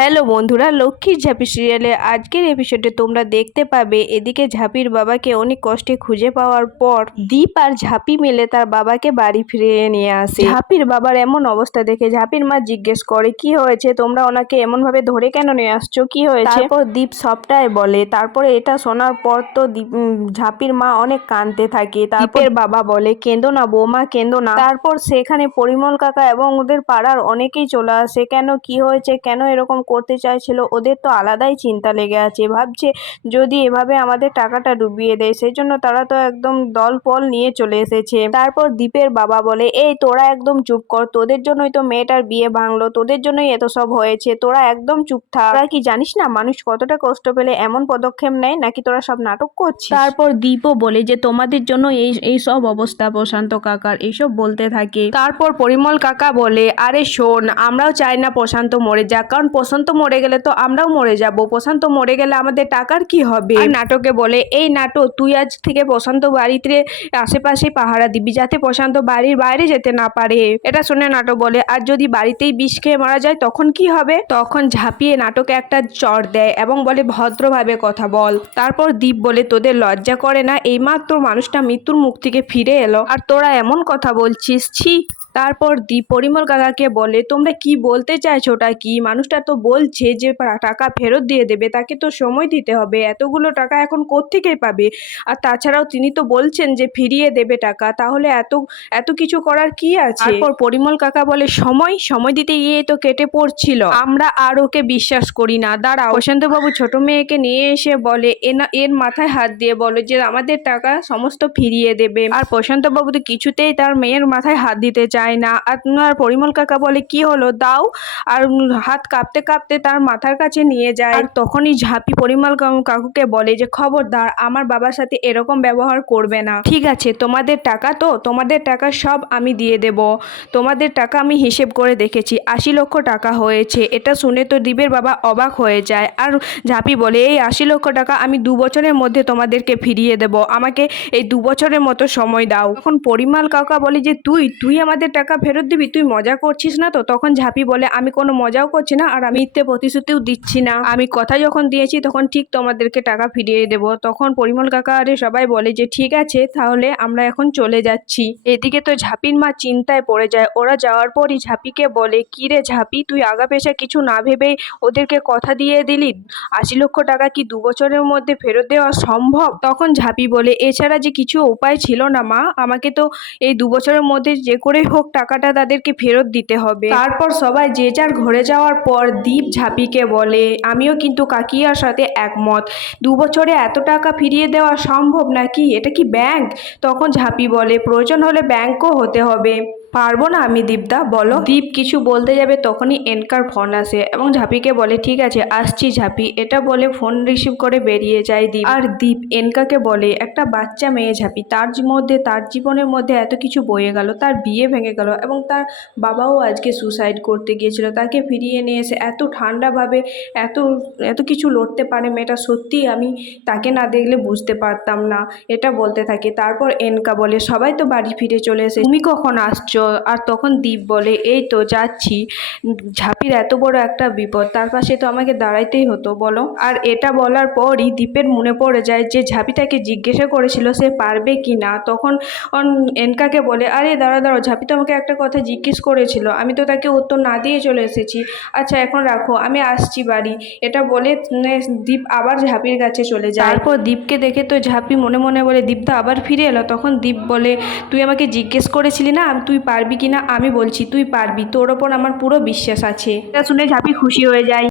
Hello বন্ধুরা, লক্ষ্মীর ঝাঁপি সিরিয়ালে আজকের এপিসোডে তোমরা দেখতে পাবে এদিকে ঝাঁপির বাবাকে অনেক কষ্টে খুঁজে পাওয়ার পর দীপ আর ঝাঁপি মিলে তার বাবাকে বাড়ি ফিরিয়ে নিয়ে আসে। ঝাঁপির বাবার এমন অবস্থা দেখে ঝাঁপির মা জিজ্ঞেস করে কি হয়েছে, তোমরা ওনাকে এমন ভাবে ধরে কেন নিয়ে আসছো, কি হয়েছে? তারপর দীপ সবটাই বলে। তারপরে এটা শোনার পর তো ঝাঁপির মা অনেক কাঁদতে থাকে। তারপর বাবা বলে কেঁদো না বৌমা, কেঁদো না। তারপর সেখানে পরিমল কাকা এবং ওদের পাড়ার অনেকেই চলে আসে। কেন, কি হয়েছে, কেন এরকম করতে চাইছিল, ওদের তো আলাদাই চিন্তা লেগে আছে। ভাবছে যদি এভাবে আমাদের টাকাটা ডুবিয়ে দেয়, সেই জন্য তারা তো একদম দল পল নিয়ে চলে এসেছে। তারপর দীপের বাবা বলে এই তোরা একদম চুপ কর, তোদের জন্যই তো মেয়েটার বিয়ে ভাঙলো, তোদের জন্যই এত সব হয়েছে, তোরা একদম চুপ থাক। তোরা কি জানিস না মানুষ কতটা কষ্ট পেলে এমন পদক্ষেপ নেয়, নাকি তোরা সব নাটক করছিস? তারপর দীপও বলে যে তোমাদের জন্য এই সব অবস্থা প্রশান্ত কাকার, এইসব বলতে থাকে। তারপর পরিমল কাকা বলে আরে শোন, আমরাও চাই না প্রশান্ত মরে যাক, কারণ প্রশান্ত মরে গেলে তো আমরাও মরে যাব। প্রশান্ত মরে গেলে আমাদের টাকার কি হবে? আর নাটকে বলে এই নাটক তুই আজ থেকে প্রশান্ত বাড়িতে আশেপাশে পাহারা দিবি, যাতে প্রশান্ত বাড়ির বাইরে যেতে না পারে। এটা শুনে নাটক বলে আর যদি বাড়িতেই বিষ খেয়ে মারা যায় তখন কি হবে? তখন ঝাঁপিয়ে নাটকে একটা চড় দেয় এবং বলে ভদ্রভাবে কথা বল। তারপর দীপ বলে তোদের লজ্জা করে না, এইমাত্র মানুষটা মৃত্যুর মুখ থেকে ফিরে এলো আর তোরা এমন কথা বলছিস, ছি। তারপর দীপ পরিমল কাকাকে বলে তোমরা কি বলতে চাইছো, ওটা কি? মানুষটা তো বলছে যে টাকা ফেরত দিয়ে দেবে, তাকে তো সময় দিতে হবে, এতগুলো টাকা এখন কোত্থেকে পাবে? আর তাছাড়াও তিনি তো বলছেন যে ফিরিয়ে দেবে টাকা, তাহলে এত এত কিছু করার কি আছে? তারপর পরিমল কাকা বলে সময় সময় দিতে গিয়ে তো কেটে পড়ছিল, আমরা আর ওকে বিশ্বাস করি না। দাঁড়াও। প্রশান্তবাবু ছোট মেয়েকে নিয়ে এসে বলে এর মাথায় হাত দিয়ে বলে যে আমাদের টাকা সমস্ত ফিরিয়ে দেবে। আর প্রশান্তবাবু তো কিছুতেই তার মেয়ের মাথায় হাত দিতে চায় না। আর পরিমল কাকা বলে কি হলো, দাও। আর হাত কাঁপতে কাঁপতে তার মাথার কাছে নিয়ে যায়। আর তখনই ঝাঁপি পরিমল কাকুকে বলে যে খবরদার আমার বাবার সাথে এরকম ব্যবহার করবে না, ঠিক আছে? তোমাদের টাকা তো, তোমাদের টাকা সব আমি দিয়ে দেব। তোমাদের টাকা আমি হিসেব করে দেখেছি, 80 লক্ষ টাকা হয়েছে। এটা শুনে তো দীপের বাবা অবাক হয়ে যায়। আর ঝাঁপি বলে এই 80 লক্ষ টাকা আমি 2 বছরের মধ্যে তোমাদেরকে ফিরিয়ে দেব, আমাকে এই 2 বছরের মতো সময় দাও। তখন পরিমল কাকা বলে যে তুই আমাদের টাকা ফেরত দিবি, তুই মজা করছিস না তো? তখন ঝাঁপি বলে আমি কোনো মজাও করছি না, আর আমি মিথ্যে প্রতিশ্রুতিও দিচ্ছি না, আমি কথা যখন দিয়েছি তখন ঠিক তোমাদেরকে টাকা ফিরিয়ে দেব। তখন পরিমল কাকা আরে সবাই বলে যে ঠিক আছে, তাহলে আমরা এখন চলে যাচ্ছি। এদিকে তো ঝাঁপির মা চিন্তায় পড়ে যায়। ওরা যাওয়ার পরই ঝাঁপিকে বলে কি রে ঝাঁপি, তুই আগা পেছা কিছু না ভেবেই ওদেরকে কথা দিয়ে দিলি, 80 লক্ষ টাকা কি 2 বছরের মধ্যে ফেরত দেওয়া সম্ভব? তখন ঝাঁপি বলে এছাড়া যে কিছু উপায় ছিল না মা, আমাকে তো এই 2 বছরের মধ্যে যে করে হোক টাকাটা তাদেরকে ফেরত দিতে হবে। তারপর সবাই যে যার ঘরে যাওয়ার পর দীপ ঝাঁপিকে বলে আমিও কিন্তু কাকিয়ার সাথে একমত, 2 বছরে এত টাকা ফিরিয়ে দেওয়া সম্ভব নাকি? এটা কি ব্যাংক? তখন ঝাঁপি বলে প্রয়োজন হলে ব্যাংকও হতে হবে, পারবো না আমি দীপদা, বলো। দীপ কিছু বলতে যাবে তখনই এনকার ফোন আসে এবং ঝাঁপিকে বলে ঠিক আছে আসছি ঝাঁপি, এটা বলে ফোন রিসিভ করে বেরিয়ে যায় দীপ। আর দীপ এনকাকে বলে একটা বাচ্চা মেয়ে ঝাঁপি, তার জীবনের মধ্যে এত কিছু বয়ে গেল, তার বিয়ে ভেঙে গেল এবং তার বাবাও আজকে সুসাইড করতে গিয়েছিল, তাকে ফিরিয়ে নিয়ে এসে এত ঠান্ডাভাবে এত এত কিছু লড়তে পারে মেয়েটা, সত্যি আমি তাকে না দেখলে বুঝতে পারতাম না, এটা বলতে থাকে। তারপর এনকা বলে সবাই তো বাড়ি ফিরে চলে এসে, তুমি কখন আসছো? আর তখন দীপ বলে এই তো যাচ্ছি, ঝাঁপির এত বড় একটা বিপদ, তার পাশে তো আমাকে দাঁড়াইতেই হতো, বলো। আর এটা বলার পরই দীপের মনে পড়ে যায় যে ঝাঁপি তাকে জিজ্ঞাসা করেছিল সে পারবে কি না। তখন এনকাকে বলে আরে দাঁড়াও, ঝাঁপি তো আমাকে একটা কথা জিজ্ঞেস করেছিল, আমি তো তাকে উত্তর না দিয়ে চলে এসেছি, আচ্ছা এখন রাখো আমি আসছি বাড়ি। এটা বলে দীপ আবার ঝাঁপির কাছে চলে যায়। তারপর দীপকে দেখে তো ঝাঁপি মনে মনে বলে দীপদা আবার ফিরে এলো। তখন দীপ বলে তুই আমাকে জিজ্ঞেস করেছিলি না তুই পারবি কিনা, আমি বলছি তুই পারবি, তোর ওপর আমার পুরো বিশ্বাস আছে। এটা শুনে ঝাঁপি খুশি হয়ে যায়।